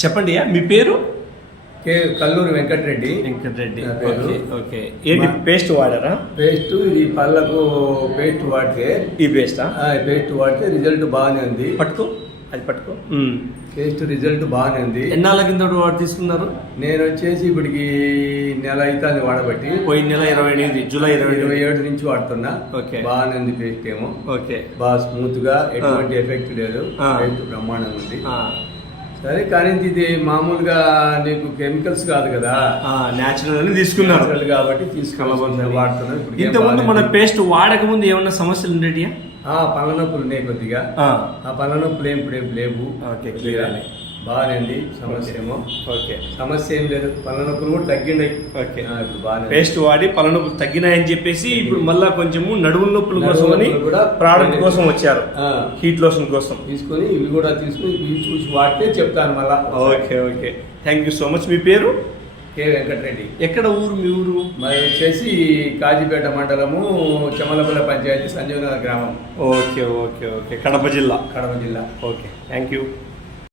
చెప్పండి మీ పేరు? కల్లూరి వెంకటరెడ్డి. ఓకే. ఏంటి పేస్ట్ వాడారా? పేస్ట్ ఇది పళ్ళకు పేస్ట్ వాడితే ఈ పేస్టా? పేస్ట్ వాడితే రిజల్ట్ బాగానే ఉంది. పట్టుకో. పేస్ట్ రిజల్ట్ బాగానే ఉంది. ఎన్నాళ్ళ కింద వాడు తీసుకున్నారు? నేను వచ్చేసి ఇప్పటికి నెల అవుతుంది వాడబట్టి. పోయిన నెల 28 జూలై 27 నుంచి వాడుతున్నా. ఓకే. బాగానే ఉంది పేస్ట్ ఏమో. ఓకే. బాగా స్మూత్ గా, ఎటువంటి ఎఫెక్ట్ లేదు. పేస్ట్ బ్రహ్మాండంగా ఉంది. సరే, కానీ ఇది మామూలుగా నీకు కెమికల్స్ కాదు కదా, న్యాచురల్ అని తీసుకున్నారు కాబట్టి తీసుకోవాలి వాడుతున్నాను. ఇంతకుముందు మన పేస్ట్ వాడక ముందు ఏమన్నా సమస్యలు ఉండేటియా? పళ్ళ నొప్పులు ఉన్నాయి కొద్దిగా. ఆ పళ్ళ నొప్పులు ఏం లేవు. బాగానే ఉంది. సమస్య ఏమో సమస్య ఏం లేదు. పళ్ళ నొప్పులు కూడా తగ్గినాయి. ఇప్పుడు బాగా పేస్ట్ వాడి పళ్ళ నొప్పులు తగ్గినాయని చెప్పేసి ఇప్పుడు మళ్ళా కొంచెము నడువుల నొప్పుల కోసం అని ప్రోడక్ట్ కోసం వచ్చారు, హీట్ లోషన్ కోసం తీసుకొని ఇవి కూడా తీసుకుని ఇవి చూసి వాడితే చెప్తాను మళ్ళా. Okay. Thank you so much. మీ పేరు? వెంకటరెడ్డి. ఎక్కడ ఊరు మీ ఊరు? మరి వచ్చేసి కాజీపేట మండలము, చెమలపల్లి పంచాయతీ, సంజీవనగర్ గ్రామం. ఓకే. కడప జిల్లా. Okay, thank you.